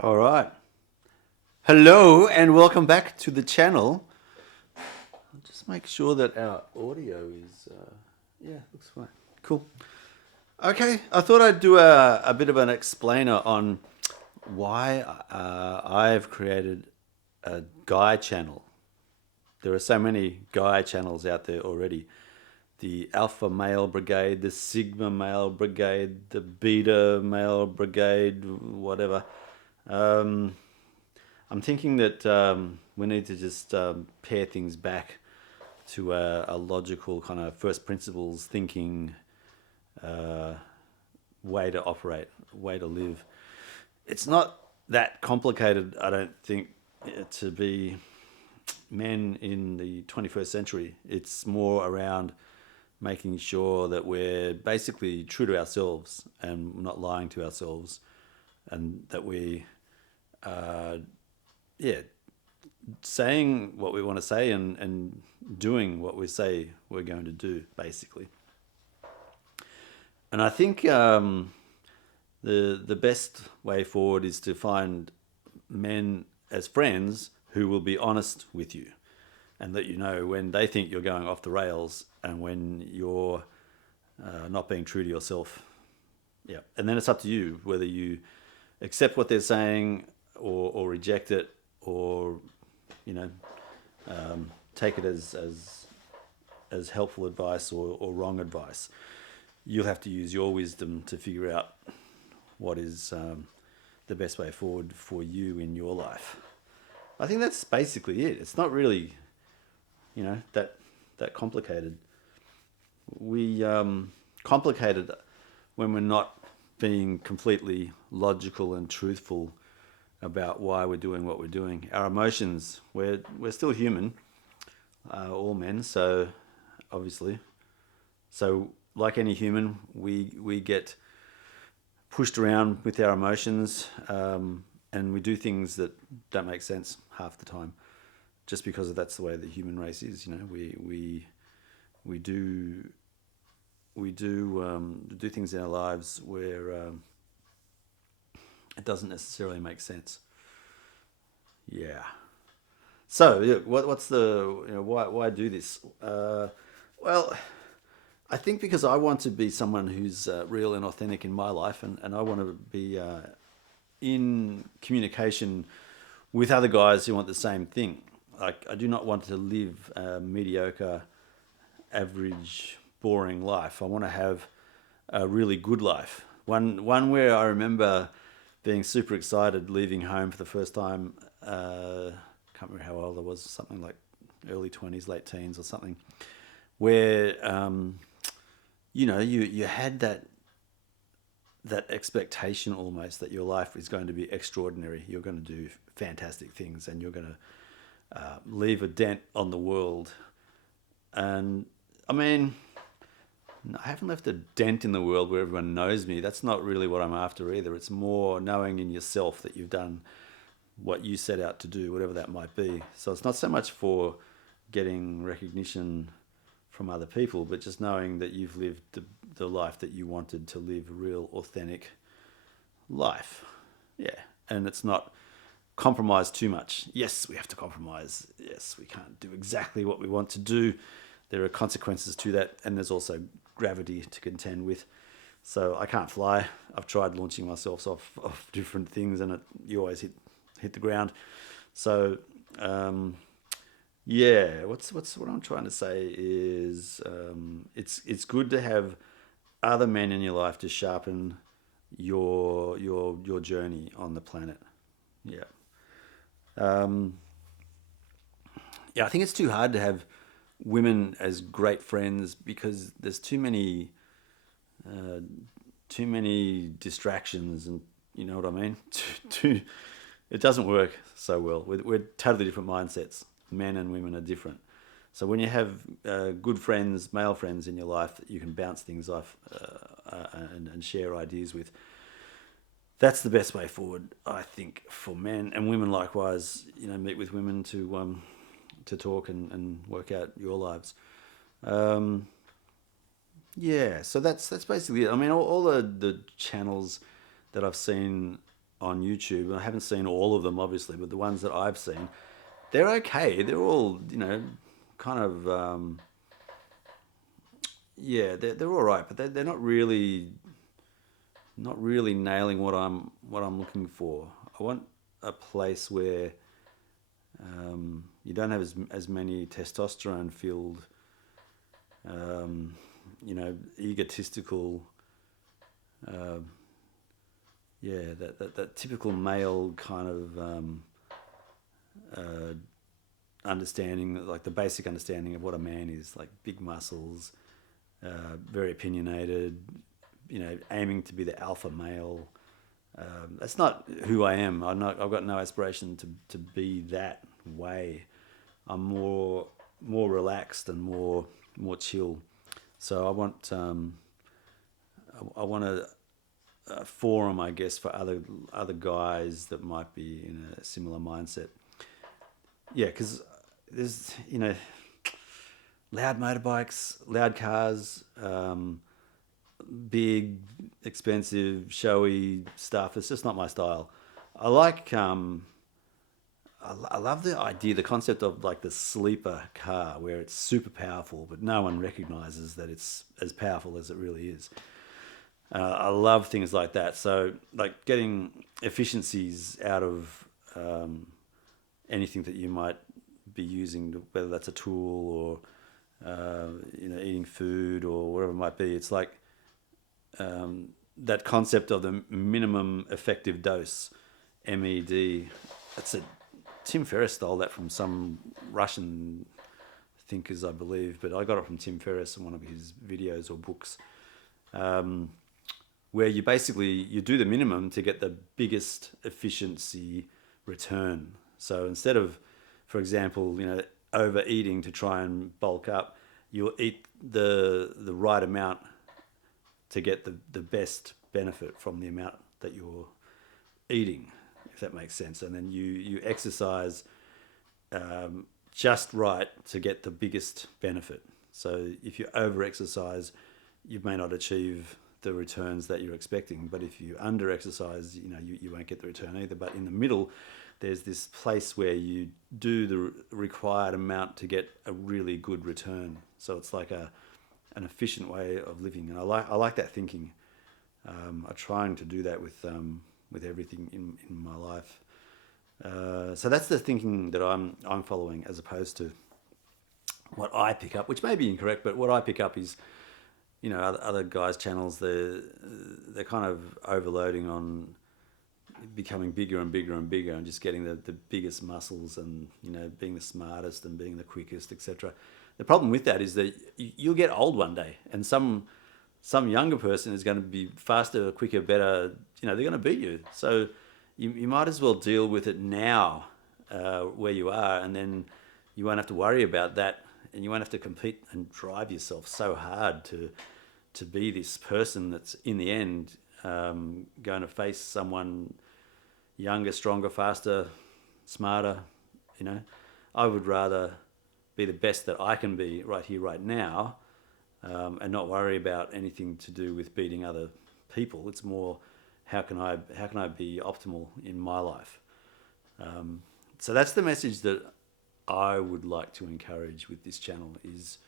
All right. Hello and welcome back to the channel. I'll just make sure that our audio is, yeah, looks fine. Cool. Okay, I thought I'd do a bit of an explainer on why I've created a guy channel. There are so many guy channels out there already. The Alpha Male Brigade, the Sigma Male Brigade, the Beta Male Brigade, whatever. Um, I'm thinking that we need to just pare things back to a logical kind of first principles thinking uh, way to operate, way to live. It's not that complicated, I don't think, to be men in the 21st century. It's more around making sure that we're basically true to ourselves and not lying to ourselves, and that we, uh, yeah, saying what we want to say and doing what we say we're going to do, basically. And I think the best way forward is to find men as friends who will be honest with you and let you know when they think you're going off the rails and when you're not being true to yourself. Yeah, and then it's up to you whether you accept what they're saying or reject it, or you know take it as helpful advice or wrong advice. You'll have to use your wisdom to figure out what is the best way forward for you in your life. I think that's basically it. It's not really, that complicated. We complicate it when we're not being completely logical and truthful about why we're doing what we're doing. Our emotions, we're still human, all men, so obviously. So like any human, we get pushed around with our emotions, and we do things that don't make sense half the time, just because that's the way the human race is. We do do things in our lives where it doesn't necessarily make sense. Yeah. So yeah, what's the why do this? Well, I think because I want to be someone who's real and authentic in my life, and I want to be in communication with other guys who want the same thing. Like, I do not want to live a mediocre, average, boring life. I want to have a really good life. One where I remember being super excited leaving home for the first time. Can't remember how old I was, something like early 20s, late teens or something, where you had that expectation almost that your life is going to be extraordinary. You're going to do fantastic things, and you're going to leave a dent on the world. And I mean, I haven't left a dent in the world where everyone knows me. That's not really what I'm after either. It's more knowing in yourself that you've done what you set out to do, whatever that might be. So it's not so much for getting recognition from other people, but just knowing that you've lived the life that you wanted to live, a real authentic life. Yeah. And it's not compromised too much. Yes, we have to compromise. Yes, we can't do exactly what we want to do. There are consequences to that, and there's also gravity to contend with. So I can't fly. I've tried launching myself off different things, and you always hit the ground. So yeah, what I'm trying to say is it's good to have other men in your life to sharpen your journey on the planet. Yeah. Um, yeah, I think it's too hard to have women as great friends because there's uh, too many distractions, and you know what I mean. It doesn't work so well. We're totally different mindsets. Men and women are different. So when you have good friends, male friends in your life that you can bounce things off and share ideas with, that's the best way forward, I think, for men and women likewise. Meet with women to talk and work out your lives. Um, yeah, so that's basically it. I mean, all the channels that I've seen on YouTube. I haven't seen all of them, obviously, but the ones that I've seen, they're okay. They're all, kind of, yeah, they're all right, but they're not really nailing what I'm looking for. I want a place where you don't have as many testosterone filled, egotistical, uh, yeah, that typical male kind of uh, understanding, like the basic understanding of what a man is, like big muscles, very opinionated, aiming to be the alpha male. That's not who I am. I've got no aspiration to be that way. I'm more relaxed and more chill. So I want a forum, I guess, for other guys that might be in a similar mindset. Yeah, because there's loud motorbikes, loud cars, big, expensive, showy stuff. It's just not my style. I like I love the idea, the concept of like the sleeper car where it's super powerful, but no one recognizes that it's as powerful as it really is. I love things like that. So, like getting efficiencies out of anything that you might be using, whether that's a tool or eating food or whatever it might be. It's like that concept of the minimum effective dose, MED. That's a Tim Ferriss stole that from some Russian thinkers, I believe, but I got it from Tim Ferriss in one of his videos or books, where you do the minimum to get the biggest efficiency return. So instead of, for example, overeating to try and bulk up, you'll eat the right amount to get the best benefit from the amount that you're eating, if that makes sense. And then you exercise just right to get the biggest benefit. So if you over exercise, you may not achieve the returns that you're expecting. But if you under exercise, you won't get the return either. But in the middle, there's this place where you do the required amount to get a really good return. So it's like an efficient way of living, and I like that thinking. I'm trying to do that with everything in my life. So that's the thinking that I'm following, as opposed to what I pick up, which may be incorrect, but what I pick up is, other guys' channels. They're kind of overloading on becoming bigger and bigger and bigger, and just getting the biggest muscles, and being the smartest and being the quickest, etc. The problem with that is that you'll get old one day, and some younger person is going to be faster, quicker, better. They're going to beat you. So you might as well deal with it now, where you are, and then you won't have to worry about that, and you won't have to compete and drive yourself so hard to be this person that's in the end going to face someone younger, stronger, faster, smarter. I would rather be the best that I can be right here, right now, and not worry about anything to do with beating other people. It's more, how can I be optimal in my life? So that's the message that I would like to encourage with this channel, is